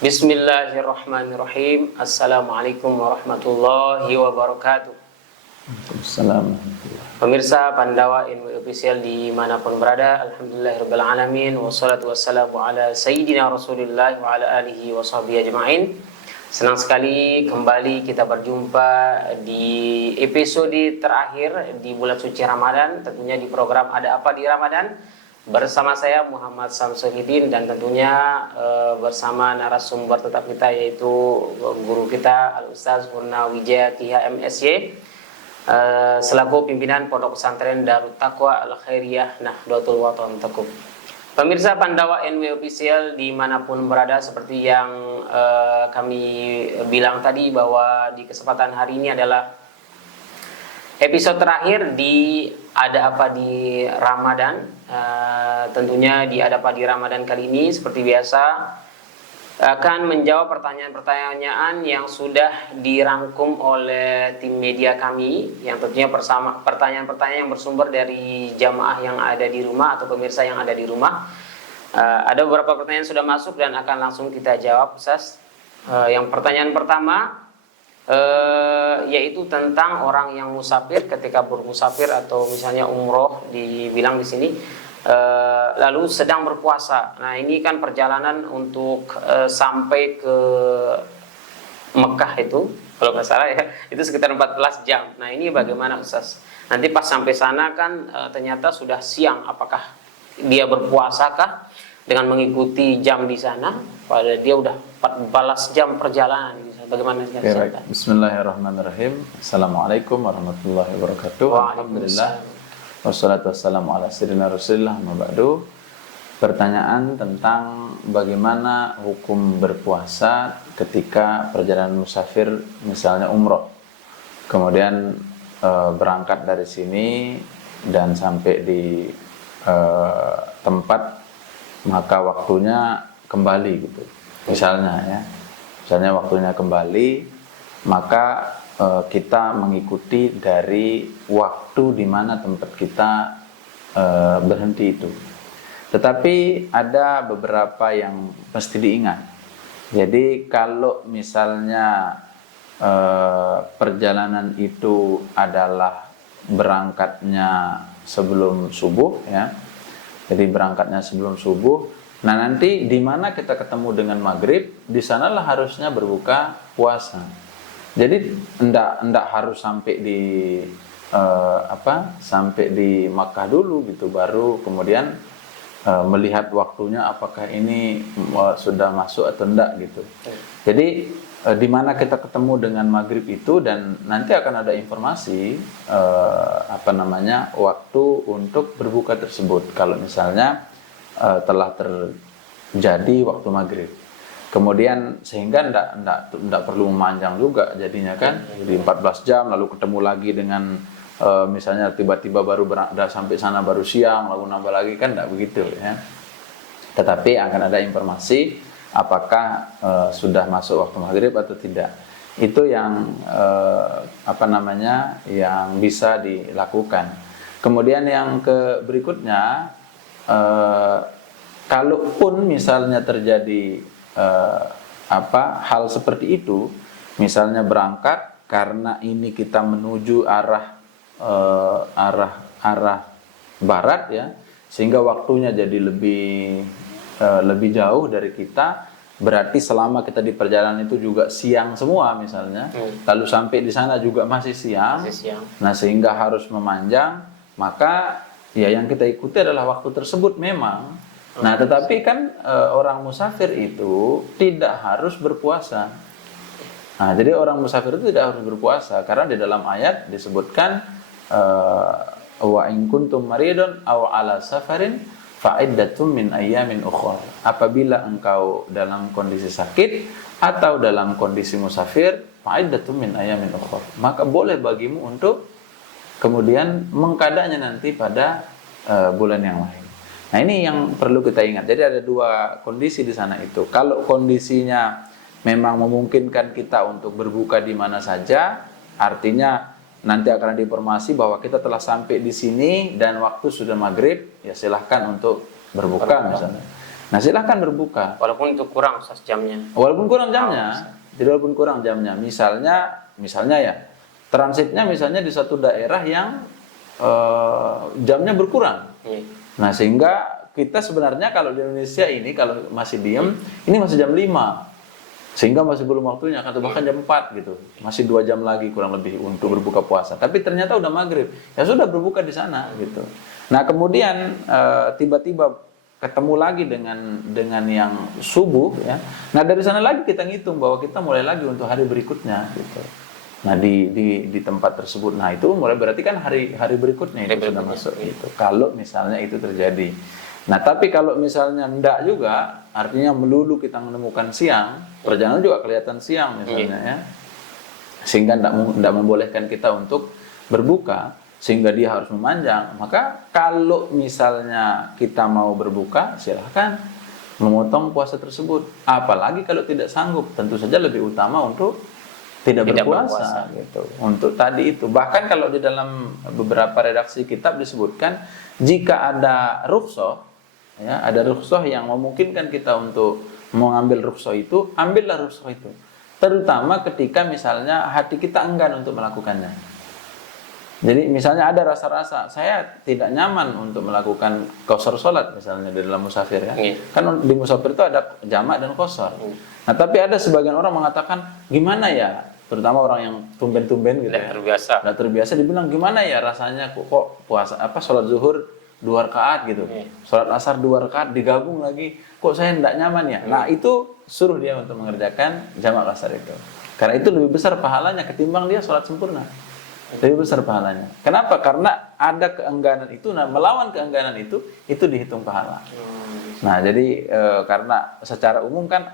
Bismillahirrahmanirrahim. Assalamualaikum warahmatullahi wabarakatuh. Assalamualaikum. Pemirsa Pandawa NW Official dimanapun berada, alhamdulillahirrabbilalamin. Wassalatu wassalamu ala sayyidina rasulillah wa ala alihi wa sahbihi ajma'in. Senang sekali kembali kita berjumpa di episode terakhir di bulan suci Ramadan, tentunya di program Ada Apa di Ramadan, bersama saya Muhammad Samsudin, dan tentunya bersama narasumber tetap kita, yaitu guru kita Al-Ustaz Purnawijaya THMSY, selaku pimpinan Pondok Pesantren Darut Taqwa Al-Khairiyah Nahdlatul Wathon Taqub. Pemirsa Pandawa NW Official dimanapun berada, seperti yang kami bilang tadi, bahwa di kesempatan hari ini adalah episode terakhir di Ada Apa di Ramadan. Tentunya di Ada Apa di Ramadan kali ini, seperti biasa, akan menjawab pertanyaan-pertanyaan yang sudah dirangkum oleh tim media kami, yang tentunya bersama pertanyaan-pertanyaan yang bersumber dari jamaah yang ada di rumah atau pemirsa yang ada di rumah. Ada beberapa pertanyaan sudah masuk dan akan langsung kita jawab, Ustaz. Yang pertanyaan pertama yaitu tentang orang yang musafir ketika bermusafir atau misalnya umroh, dibilang di sini, lalu sedang berpuasa. Nah, ini kan perjalanan untuk sampai ke Mekah itu, kalau nggak salah ya, itu sekitar 14 jam. Nah, ini bagaimana, Ustaz? Nanti pas sampai sana kan ternyata sudah siang. Apakah dia berpuasakah dengan mengikuti jam di sana? Padahal dia udah 14 jam perjalanan. Bagaimana? Bismillahirrahmanirrahim. Assalamualaikum warahmatullahi wabarakatuh. Alhamdulillah. Wassalatu wassalamu ala sayyidina Rasulillah amma ba'du. Pertanyaan tentang bagaimana hukum berpuasa ketika perjalanan musafir, misalnya umroh, kemudian berangkat dari sini dan sampai di tempat, maka waktunya kembali gitu. Misalnya waktunya kembali, maka kita mengikuti dari waktu di mana tempat kita berhenti itu. Tetapi ada beberapa yang mesti diingat. Jadi kalau misalnya perjalanan itu adalah berangkatnya sebelum subuh, ya. Jadi berangkatnya sebelum subuh. Nah, nanti di mana kita ketemu dengan maghrib, di sanalah harusnya berbuka puasa. Jadi enggak harus sampai di sampai di Makkah dulu gitu, baru kemudian melihat waktunya apakah ini sudah masuk atau enggak gitu. Jadi di mana kita ketemu dengan maghrib itu, dan nanti akan ada informasi waktu untuk berbuka tersebut kalau misalnya telah terjadi waktu maghrib. Kemudian sehingga enggak perlu memanjang juga jadinya kan, jadi 14 jam lalu ketemu lagi dengan misalnya tiba-tiba baru sampai sana baru siang lalu nambah lagi, kan enggak begitu ya. Tetapi akan ada informasi apakah sudah masuk waktu maghrib atau tidak. Itu yang yang bisa dilakukan. Kemudian yang berikutnya, kalaupun misalnya terjadi hal seperti itu, misalnya berangkat karena ini kita menuju arah barat ya, sehingga waktunya jadi lebih jauh dari kita, berarti selama kita di perjalanan itu juga siang semua misalnya, lalu sampai di sana juga masih siang. Nah, sehingga harus memanjang, maka ya yang kita ikuti adalah waktu tersebut memang. Nah, tetapi kan orang musafir itu tidak harus berpuasa. Nah, jadi orang musafir itu tidak harus berpuasa karena di dalam ayat disebutkan wa in kuntum maridun aw ala safarin fa iddatum min ayyamin ukhra. Apabila engkau dalam kondisi sakit atau dalam kondisi musafir, fa iddatum min ayyamin ukhra, maka boleh bagimu untuk kemudian mengqadanya nanti pada bulan yang lain. Nah, ini yang perlu kita ingat. Jadi ada dua kondisi di sana itu. Kalau kondisinya memang memungkinkan kita untuk berbuka di mana saja, artinya nanti akan ada informasi bahwa kita telah sampai di sini dan waktu sudah maghrib, ya silahkan untuk berbuka misalnya. Nah, silahkan berbuka. Walaupun itu kurang Ustaz jamnya. Walaupun kurang jamnya. Jadi walaupun kurang jamnya. Misalnya ya, transitnya misalnya di satu daerah yang jamnya berkurang. Iya. Nah, sehingga kita sebenarnya kalau di Indonesia ini kalau masih diem, ini masih jam 5. Sehingga masih belum waktunya, atau bahkan jam 4 gitu. Masih 2 jam lagi kurang lebih untuk berbuka puasa. Tapi ternyata udah maghrib. Ya sudah berbuka di sana gitu. Nah, kemudian tiba-tiba ketemu lagi dengan yang subuh ya. Nah, dari sana lagi kita ngitung bahwa kita mulai lagi untuk hari berikutnya gitu. Nah, di tempat tersebut. Nah, itu mulai berarti kan hari berikutnya itu sudah masuk gitu. Kalau misalnya itu terjadi. Nah, tapi kalau misalnya enggak juga, artinya melulu kita menemukan siang, perjalanan juga kelihatan siang misalnya ya. Sehingga enggak membolehkan kita untuk berbuka, sehingga dia harus memanjang. Maka kalau misalnya kita mau berbuka, silahkan memotong puasa tersebut. Apalagi kalau tidak sanggup, tentu saja lebih utama untuk tidak berpuasa gitu. Untuk tadi itu. Bahkan kalau di dalam beberapa redaksi kitab disebutkan, jika ada rukhsah, ya, ada rukhsah yang memungkinkan kita untuk mengambil rukhsah itu, ambillah rukhsah itu. Terutama ketika misalnya hati kita enggan untuk melakukannya. Jadi misalnya ada rasa-rasa saya tidak nyaman untuk melakukan qasar salat misalnya di dalam musafir ya. Kan di musafir itu ada jamak dan qasar. Nah, tapi ada sebagian orang mengatakan gimana ya, terutama orang yang tumben-tumben gitu ya. Udah terbiasa dibilang gimana ya rasanya kok puasa salat zuhur 2 rakaat gitu. Salat asar 2 rakaat digabung lagi, kok saya tidak nyaman ya. Nah, itu suruh dia untuk mengerjakan jamak qasar itu. Karena itu lebih besar pahalanya ketimbang dia salat sempurna. Lebih besar pahalanya. Kenapa? Karena ada keengganan itu, nah melawan keengganan itu dihitung pahala. Nah, jadi karena secara umum kan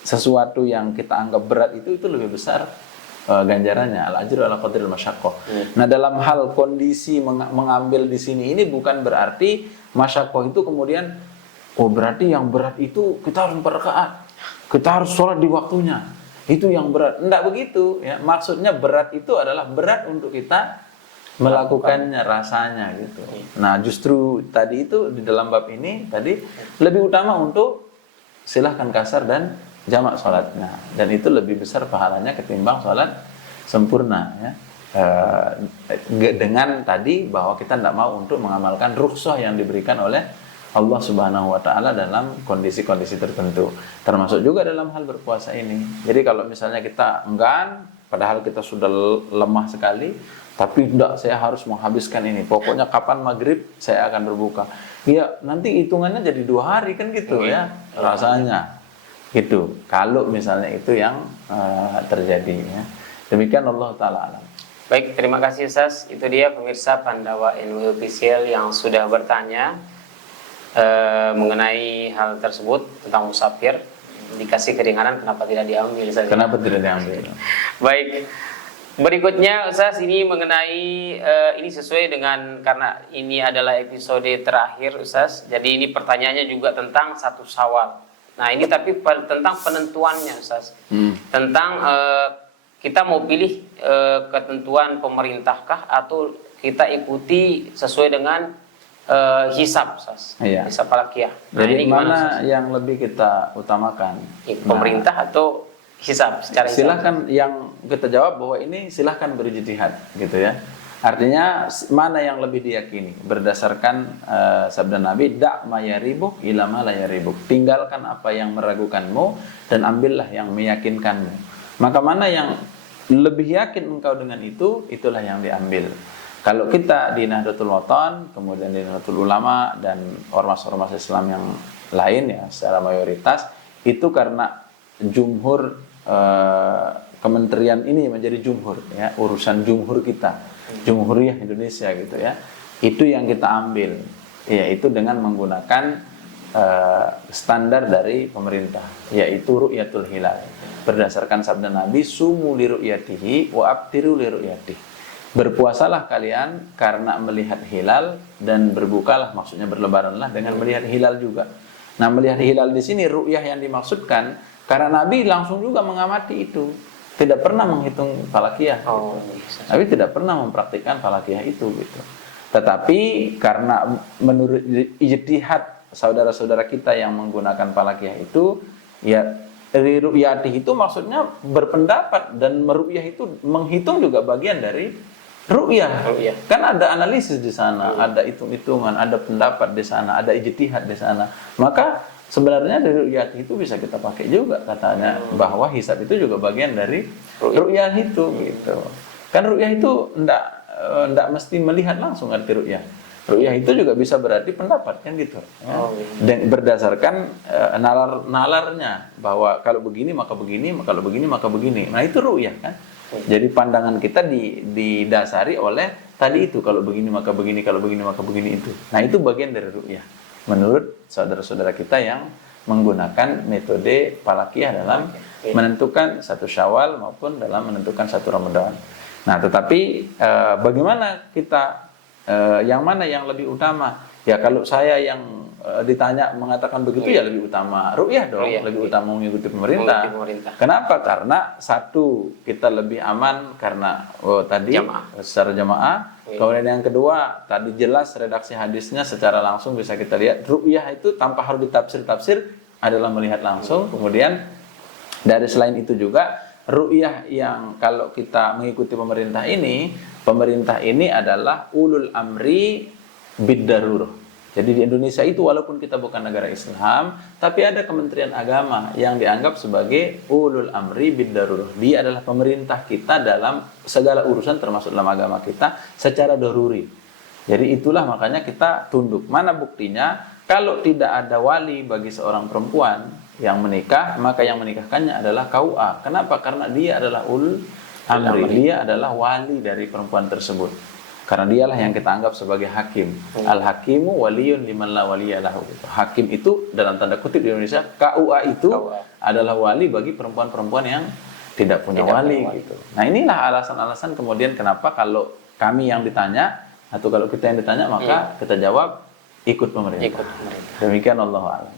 sesuatu yang kita anggap berat itu lebih besar ganjarannya. Al-ajru ala qadril masyaqqah. Nah, dalam hal kondisi mengambil di sini ini bukan berarti masyaqqah itu kemudian berarti yang berat itu kita harus 4 rakaat. Kita harus sholat di waktunya. Itu yang berat. Enggak begitu ya. Maksudnya berat itu adalah berat untuk kita melakukannya rasanya gitu. Nah, justru tadi itu di dalam bab ini tadi lebih utama untuk silahkan kasar dan jamak sholatnya. Dan itu lebih besar pahalanya ketimbang sholat sempurna ya. Dengan tadi bahwa kita tidak mau untuk mengamalkan rukhsah yang diberikan oleh Allah Subhanahu wa taala dalam kondisi-kondisi tertentu. Termasuk juga dalam hal berpuasa ini. Jadi kalau misalnya kita enggan, padahal kita sudah lemah sekali, tapi tidak, saya harus menghabiskan ini. Pokoknya kapan maghrib saya akan berbuka. Ya, nanti hitungannya jadi 2 hari kan gitu ya rasanya. Gitu. Kalau misalnya itu yang terjadi ya. Demikian Allah taala alam. Baik, terima kasih Ustaz. Itu dia pemirsa Pandawa NU Official yang sudah bertanya mengenai hal tersebut tentang musafir, dikasih keringanan kenapa tidak diambil saja. Kenapa tidak diambil? Baik. Berikutnya Ustaz, ini mengenai ini sesuai dengan karena ini adalah episode terakhir Ustaz. Jadi ini pertanyaannya juga tentang 1 Syawal. Nah, ini tapi tentang penentuannya Ustaz. Tentang kita mau pilih ketentuan pemerintahkah atau kita ikuti sesuai dengan hisab, Ustaz. Iya. Hisab falakiyah. Nah, jadi ini gimana, mana Ustaz? yang lebih kita utamakan? Pemerintah atau hisab secara hisab? Silahkan yang kita jawab bahwa ini silahkan berijtihad gitu ya. Artinya mana yang lebih diyakini berdasarkan sabda Nabi, da' ma yaribuk ila ma la yaribuk. Tinggalkan apa yang meragukanmu dan ambillah yang meyakinkanmu. Maka mana yang lebih yakin engkau dengan itu, itulah yang diambil. Kalau kita di Nahdlatul Wathon, kemudian di Nahdlatul Ulama dan ormas-ormas Islam yang lain ya secara mayoritas, itu karena jumhur kementerian ini menjadi jumhur ya, urusan jumhur kita, Jumhuriyah Indonesia gitu ya. Itu yang kita ambil, yaitu dengan menggunakan standar dari pemerintah, yaitu ru'yatul hilal. Berdasarkan sabda Nabi, sumu li ru'yatihi wa abtiru li ru'yatihi. Berpuasalah kalian karena melihat hilal dan berbukalah, maksudnya berlebaranlah dengan melihat hilal juga. Nah, melihat hilal di sini ru'yah yang dimaksudkan karena Nabi langsung juga mengamati itu. Tidak pernah menghitung falakiyah. Nabi tidak pernah mempraktikkan falakiyah itu gitu. Tetapi karena menurut ijtihad saudara-saudara kita yang menggunakan falakiyah itu, ya ru'yati itu maksudnya berpendapat, dan meru'yah itu menghitung juga bagian dari ru'yah. Kan ada analisis di sana, ada hitung-hitungan, ada pendapat di sana, ada ijtihad di sana. Maka sebenarnya dari ru'yah itu bisa kita pakai juga katanya, bahwa hisab itu juga bagian dari ru'yah itu gitu. Kan ru'yah itu enggak mesti melihat langsung arti ru'yah. Ru'yah itu juga bisa berarti pendapat kan gitu. Ya. Dan berdasarkan nalarnya, bahwa kalau begini maka begini, kalau begini maka begini. Nah itu ru'yah kan. Jadi pandangan kita didasari oleh tadi itu, kalau begini maka begini, kalau begini maka begini itu. Nah itu bagian dari ru'yah. Menurut saudara-saudara kita yang menggunakan metode falakiyah dalam menentukan satu Syawal maupun dalam menentukan satu Ramadan. Nah tetapi bagaimana kita, yang mana yang lebih utama? Ya kalau saya yang ditanya mengatakan begitu, ya lebih utama ru'yah dong, lebih utama mengikuti pemerintah. Kenapa? Karena satu, kita lebih aman karena tadi secara jamaah. Kemudian yang kedua, tadi jelas redaksi hadisnya secara langsung bisa kita lihat. Ru'yah itu tanpa harus ditafsir adalah melihat langsung. Kemudian dari selain itu juga ru'yah yang kalau kita mengikuti pemerintah ini adalah ulul amri bid-darurah. Jadi di Indonesia itu walaupun kita bukan negara Islam, tapi ada Kementerian Agama yang dianggap sebagai ulul amri bid-darurah. Dia adalah pemerintah kita dalam segala urusan termasuk dalam agama kita secara daruri. Jadi itulah makanya kita tunduk. Mana buktinya? Kalau tidak ada wali bagi seorang perempuan yang menikah, maka yang menikahkannya adalah KUA. Kenapa? Karena dia adalah ulul amri. Dia adalah wali dari perempuan tersebut. Karena dialah yang kita anggap sebagai hakim. Al-hakimu waliyun liman la waliyalahu. Hakim itu dalam tanda kutip di Indonesia, KUA itu adalah wali bagi perempuan-perempuan yang tidak punya wali gitu. Nah inilah alasan-alasan kemudian kenapa kalau kami yang ditanya, atau kalau kita yang ditanya, maka kita jawab ikut pemerintah. Demikian Allah a'lam.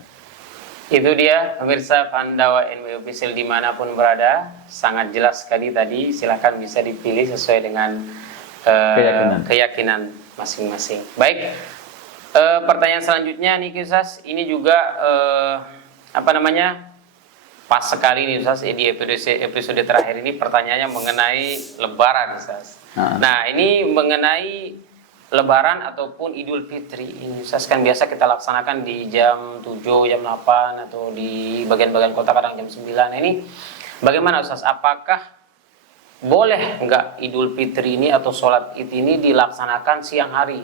Itu dia pemirsa Pandawa NW Official dimanapun berada, sangat jelas sekali tadi. Silahkan bisa dipilih sesuai dengan keyakinan masing-masing. Baik, pertanyaan selanjutnya nih Ustaz, ini juga pas sekali nih Ustaz, di episode terakhir ini pertanyaannya mengenai Lebaran Ustaz. Nah ini mengenai Lebaran ataupun Idul Fitri ini Ustaz, kan biasa kita laksanakan di jam 7, jam 8 atau di bagian-bagian kota kadang jam 9. Ini bagaimana Ustaz? Apakah boleh enggak Idul Fitri ini atau sholat Id ini dilaksanakan siang hari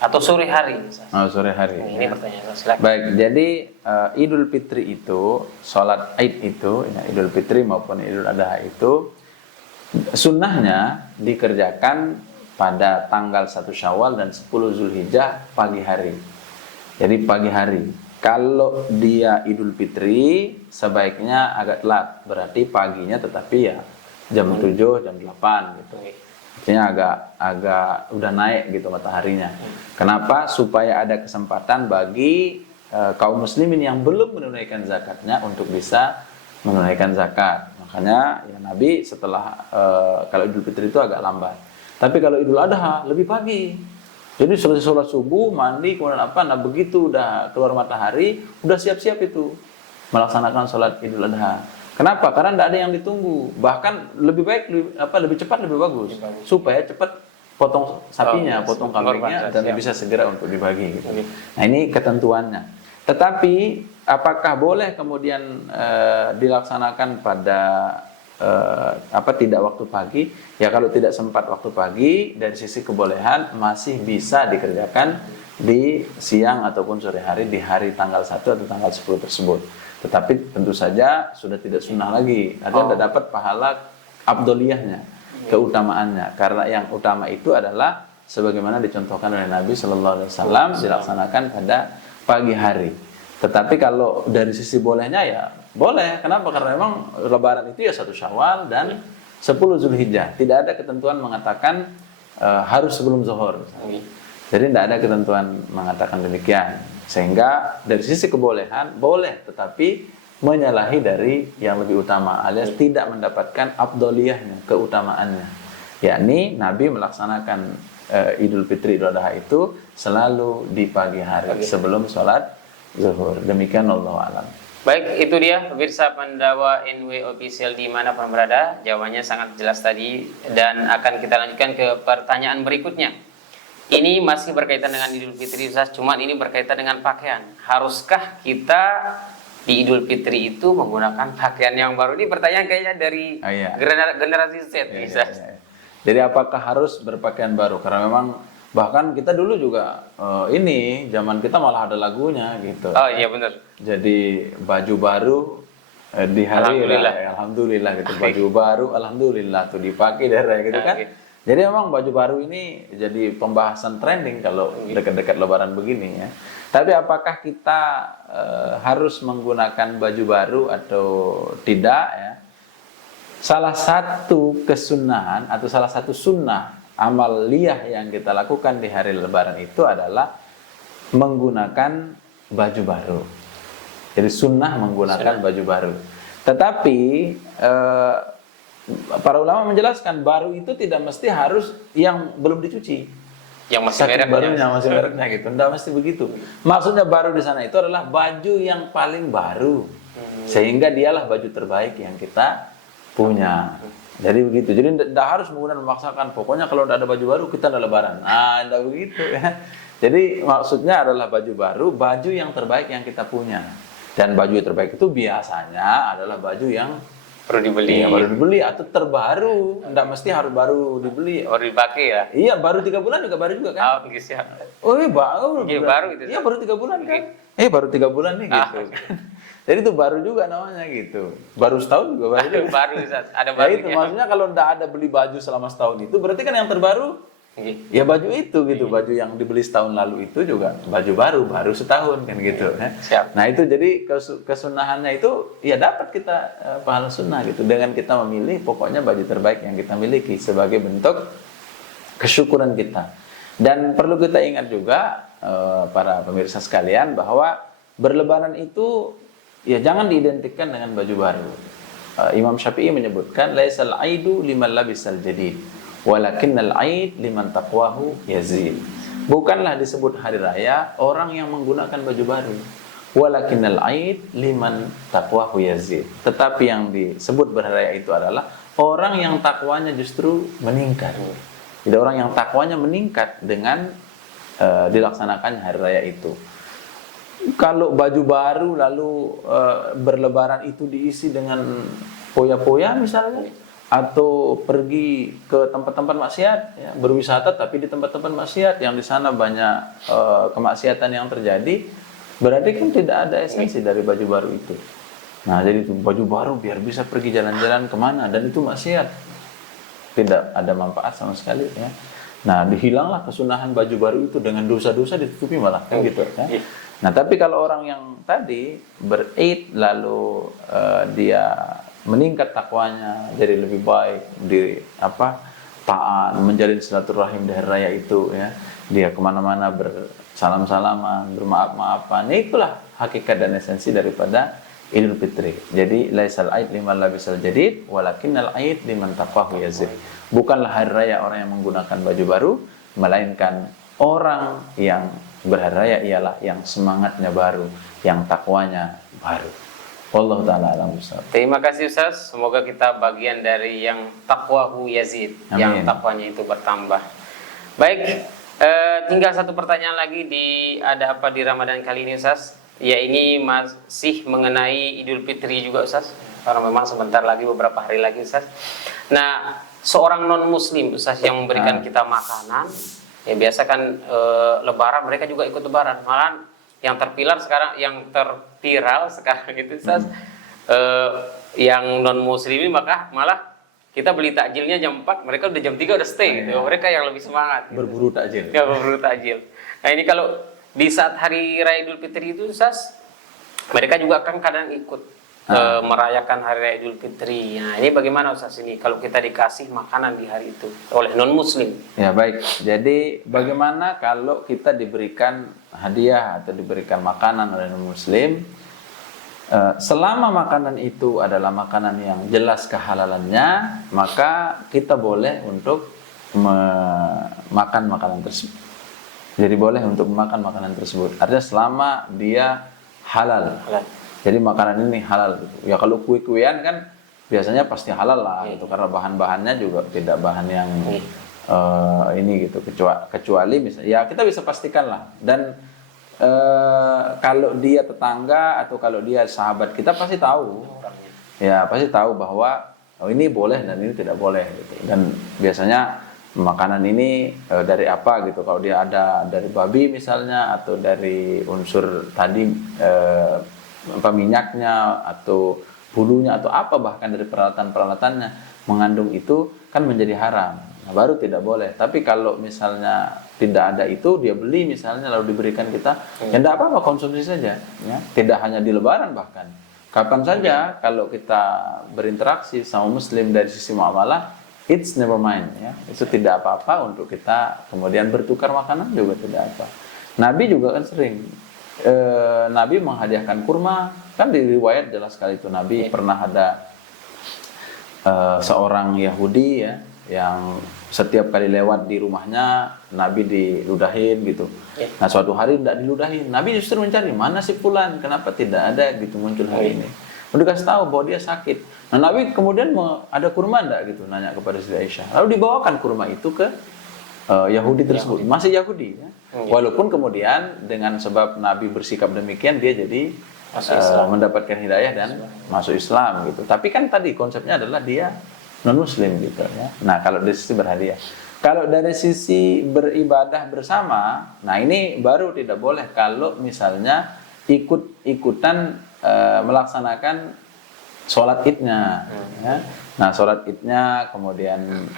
atau sore hari? Oh, sore hari. Nah, ini pertanyaan silakan. Baik, jadi Idul Fitri itu, sholat Id itu, ya, Idul Fitri maupun Idul Adha itu sunnahnya dikerjakan pada tanggal 1 Syawal dan 10 Zulhijjah pagi hari. Jadi pagi hari. Kalau dia Idul Fitri sebaiknya agak telat, berarti paginya tetapi ya jam 7, jam 8 gitu. Artinya agak udah naik gitu mataharinya. Kenapa? Supaya ada kesempatan bagi kaum muslimin yang belum menunaikan zakatnya untuk bisa menunaikan zakat. Makanya ya Nabi setelah kalau Idul Fitri itu agak lambat. Tapi kalau Idul Adha lebih pagi. Jadi selesai sholat subuh, mandi, kemudian nah begitu udah keluar matahari, udah siap-siap itu melaksanakan sholat Idul Adha. Kenapa? Karena tidak ada yang ditunggu. Bahkan lebih baik, lebih cepat lebih bagus. Supaya cepat potong sapinya, potong kambingnya, dan bisa segera untuk dibagi. Gitu. Nah ini ketentuannya. Tetapi apakah boleh kemudian dilaksanakan pada tidak waktu pagi? Ya kalau tidak sempat waktu pagi, dari sisi kebolehan masih bisa dikerjakan di siang ataupun sore hari di hari tanggal 1 atau tanggal 10 tersebut. Tetapi tentu saja sudah tidak sunnah lagi. Artinya tidak dapat pahala abdoliyahnya, keutamaannya. Karena yang utama itu adalah sebagaimana dicontohkan oleh Nabi Shallallahu Alaihi Wasallam dilaksanakan pada pagi hari. Tetapi kalau dari sisi bolehnya ya boleh. Kenapa? Karena memang Lebaran itu ya 1 Syawal dan 10 Zulhijjah. Tidak ada ketentuan mengatakan harus sebelum zuhur. Jadi tidak ada ketentuan mengatakan demikian. Sehingga dari sisi kebolehan boleh, tetapi menyalahi dari yang lebih utama, alias tidak mendapatkan afdoliyahnya, keutamaannya. Yakni Nabi melaksanakan Idul Fitri Idul Adha itu selalu di pagi hari sebelum sholat zuhur. Demikian Allah alam. Baik, itu dia pemirsa Pandawa NW Official di mana pun berada. Jawabannya sangat jelas tadi dan akan kita lanjutkan ke pertanyaan berikutnya. Ini masih berkaitan dengan Idul Fitri Ustaz, cuman ini berkaitan dengan pakaian. Haruskah kita di Idul Fitri itu menggunakan pakaian yang baru? Ini pertanyaan kayaknya dari generasi Z, Ustaz. Jadi apakah harus berpakaian baru? Karena memang bahkan kita dulu juga ini zaman kita malah ada lagunya gitu. Oh iya benar. Jadi baju baru di hari alhamdulillah gitu. Baju baru alhamdulillah tuh dipakai daerah gitu kan. Jadi memang baju baru ini jadi pembahasan trending kalau dekat-dekat Lebaran begini ya. Tapi apakah kita harus menggunakan baju baru atau tidak ya? Salah satu kesunahan atau salah satu sunnah amaliyah yang kita lakukan di hari Lebaran itu adalah menggunakan baju baru. Jadi sunnah menggunakan baju baru. Tetapi para ulama menjelaskan baru itu tidak mesti harus yang belum dicuci. Yang masih barunya masih mereknya gitu. Tidak mesti begitu. Maksudnya baru di sana itu adalah baju yang paling baru. Sehingga dialah baju terbaik yang kita punya. Jadi begitu. Jadi tidak harus kemudian memaksakan. Pokoknya kalau tidak ada baju baru kita tidak Lebaran. Nah, tidak begitu ya. Jadi maksudnya adalah baju baru, baju yang terbaik yang kita punya. Dan baju yang terbaik itu biasanya adalah baju yang baru dibeli. Baru dibeli atau terbaru. Tidak mesti harus baru dibeli. Baru dipakai ya? Iya, baru 3 bulan juga baru juga kan? Oh, siap. Oh iya, baru. Iya, baru itu. Iya, baru 3 bulan kan? Baru 3 bulan nih gitu. Jadi itu baru juga namanya gitu. Baru setahun juga baru. Baru, ada baru. Itu maksudnya kalau tidak ada beli baju selama setahun itu berarti kan yang terbaru ya baju itu gitu. Baju yang dibeli setahun lalu itu juga baju baru setahun kan gitu. Siap. Nah itu jadi kesunahannya itu ya dapat kita pahala sunnah gitu dengan kita memilih pokoknya baju terbaik yang kita miliki sebagai bentuk kesyukuran kita. Dan perlu kita ingat juga para pemirsa sekalian bahwa berlebaran itu ya jangan diidentikan dengan baju baru. Imam Syafi'i menyebutkan laisal aidu liman labisal jadid walakinnal aid liman taqwahu yazid. Bukanlah disebut hari raya orang yang menggunakan baju baru. Walakinnal aid liman taqwahu yazid. Tetapi yang disebut berhari raya itu adalah orang yang takwanya justru meningkat. Jadi orang yang takwanya meningkat dengan dilaksanakannya hari raya itu. Kalau baju baru lalu berlebaran itu diisi dengan poya-poya misalnya, atau pergi ke tempat-tempat maksiat, ya, berwisata tapi di tempat-tempat maksiat yang di sana banyak kemaksiatan yang terjadi, berarti kan tidak ada esensi dari baju baru itu. Nah jadi itu baju baru biar bisa pergi jalan-jalan kemana dan itu maksiat, tidak ada manfaat sama sekali ya. Nah dihilanglah kesunahan baju baru itu dengan dosa-dosa ditutupi malah kan gitu ya. Nah, tapi kalau orang yang tadi bereid lalu dia meningkat takwanya jadi lebih baik, taat, menjalin silaturahim di hari raya itu ya. Dia kemana-mana bersalam-salaman, bermaaf-maafan. Itulah hakikat dan esensi daripada Idul Fitri. Jadi laisal aid liman labisal jadid walakinnal aid liman taqwahu yazid. Bukanlah hari raya orang yang menggunakan baju baru, melainkan orang yang berhari raya ialah yang semangatnya baru, yang takwanya baru. Wallahu ta'ala a'lam bishawab. Terima kasih Ustaz. Semoga kita bagian dari yang taqwahu yazid, yang takwanya itu bertambah. Baik, tinggal satu pertanyaan lagi ada apa di Ramadan kali ini Ustaz? Ya ini masih mengenai Idul Fitri juga Ustaz. Karena memang sebentar lagi, beberapa hari lagi Ustaz. Nah, seorang non-muslim Ustaz yang memberikan kita makanan, ya biasa kan Lebaran mereka juga ikut Lebaran. Malah yang terviral sekarang itu Ustaz, yang non muslimi malah kita beli takjilnya jam 4, mereka udah jam 3 udah stay gitu. Mereka yang lebih semangat gitu. Berburu takjil. Ya, berburu takjil. Nah, ini kalau di saat hari raya Idul Fitri itu Ustaz, mereka juga kan kadang ikut merayakan hari raya Idul Fitri. Nah, ini bagaimana Ustaz ini kalau kita dikasih makanan di hari itu oleh non muslim? Ya baik. Jadi bagaimana kalau kita diberikan hadiah atau diberikan makanan oleh non muslim, selama makanan itu adalah makanan yang jelas kehalalannya, maka kita boleh untuk makan makanan tersebut. Jadi boleh untuk makan makanan tersebut. Artinya selama dia halal. Halal. Jadi makanan ini halal gitu. Ya kalau kue-kuean kan biasanya pasti halal lah gitu, karena bahan-bahannya juga tidak bahan yang ini gitu, kecuali misalnya ya kita bisa pastikan lah. Dan kalau dia tetangga atau kalau dia sahabat kita pasti tahu, ya pasti tahu bahwa ini boleh dan ini tidak boleh gitu. Dan biasanya makanan ini dari apa gitu, kalau dia ada dari babi misalnya, atau dari unsur tadi minyaknya atau bulunya atau apa, bahkan dari peralatan-peralatannya mengandung itu, kan menjadi haram. Nah, baru tidak boleh. Tapi kalau misalnya tidak ada itu, dia beli misalnya lalu diberikan kita, ya tidak apa-apa, konsumsi saja ya. Tidak hanya di lebaran, bahkan kapan saja kalau kita berinteraksi sama muslim dari sisi muamalah, it's never mind ya. Itu tidak apa-apa untuk kita kemudian bertukar makanan, juga tidak apa. Nabi juga kan sering Nabi menghadiahkan kurma, kan di riwayat jelas sekali itu. Nabi pernah ada seorang Yahudi ya, yang setiap kali lewat di rumahnya Nabi diludahin gitu. Nah suatu hari tidak diludahin, Nabi justru mencari mana si fulan, kenapa tidak ada gitu muncul hari ini. Udah kasih tahu bahwa dia sakit. Nah Nabi kemudian ada kurma enggak gitu, nanya kepada Siti Aisyah. Lalu dibawakan kurma itu ke Yahudi tersebut, masih Yahudi ya. Walaupun kemudian dengan sebab Nabi bersikap demikian, dia jadi mendapatkan hidayah dan masuk Islam gitu. Tapi kan tadi konsepnya adalah dia non muslim gitu ya. Nah kalau dari sisi berhadiah, kalau dari sisi beribadah bersama, nah ini baru tidak boleh kalau misalnya ikut-ikutan melaksanakan sholat idnya ya. Nah sholat idnya kemudian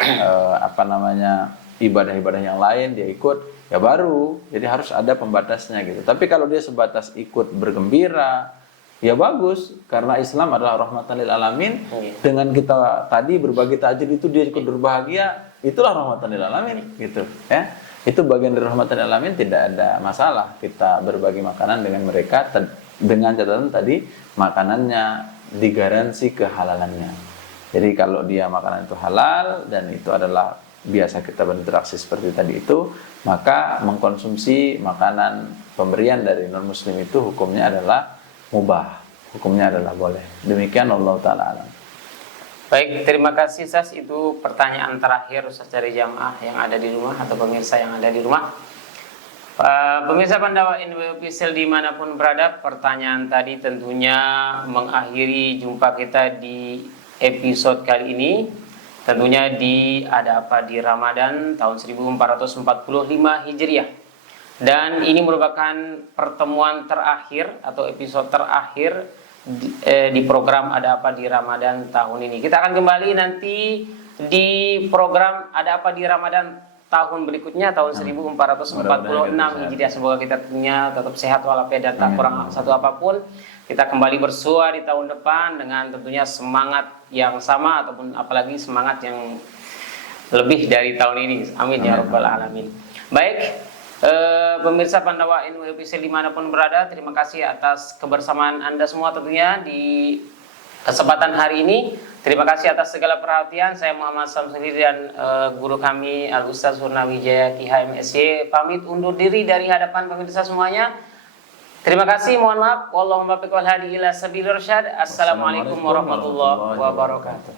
ibadah-ibadah yang lain dia ikut, ya baru. Jadi harus ada pembatasnya gitu. Tapi kalau dia sebatas ikut bergembira, ya bagus, karena Islam adalah rahmatan lil alamin. Dengan kita tadi berbagi takjil itu dia ikut berbahagia, itulah rahmatan lil alamin gitu ya. Itu bagian dari rahmatan lil alamin, tidak ada masalah kita berbagi makanan dengan mereka, dengan catatan tadi makanannya digaransi kehalalannya. Jadi kalau dia makanan itu halal dan itu adalah biasa kita berinteraksi seperti tadi itu, maka mengkonsumsi makanan pemberian dari non muslim itu hukumnya adalah mubah, hukumnya adalah boleh. Demikian Allah Ta'ala alam. Baik, terima kasih Ustaz. Itu pertanyaan terakhir Ustaz dari jamaah yang ada di rumah atau pemirsa yang ada di rumah. Pemirsa Pandawa Official dimanapun berada, pertanyaan tadi tentunya mengakhiri jumpa kita di episode kali ini. Tentunya di Ada Apa di Ramadan tahun 1445 Hijriah. Dan ini merupakan pertemuan terakhir atau episode terakhir di program Ada Apa di Ramadan tahun ini. Kita akan kembali nanti di program Ada Apa di Ramadan tahun berikutnya, tahun 1446 Hijriah. Semoga kita tentunya tetap sehat walafiat dan tak kurang satu apapun. Kita kembali bersua di tahun depan dengan tentunya semangat yang sama, ataupun apalagi semangat yang lebih dari tahun ini. Amin ya rabbal alamin. Baik, pemirsa Pandawa Official dimanapun berada, terima kasih atas kebersamaan Anda semua tentunya di kesempatan hari ini. Terima kasih atas segala perhatian. Saya Muhammad Samsuri dan guru kami Al-Ustaz Purnawijaya KHMSY pamit undur diri dari hadapan pemirsa semuanya. Terima kasih, mohon maaf. Wallahumma biqul hadi ila sabilir rasyad. Assalamualaikum warahmatullahi wabarakatuh.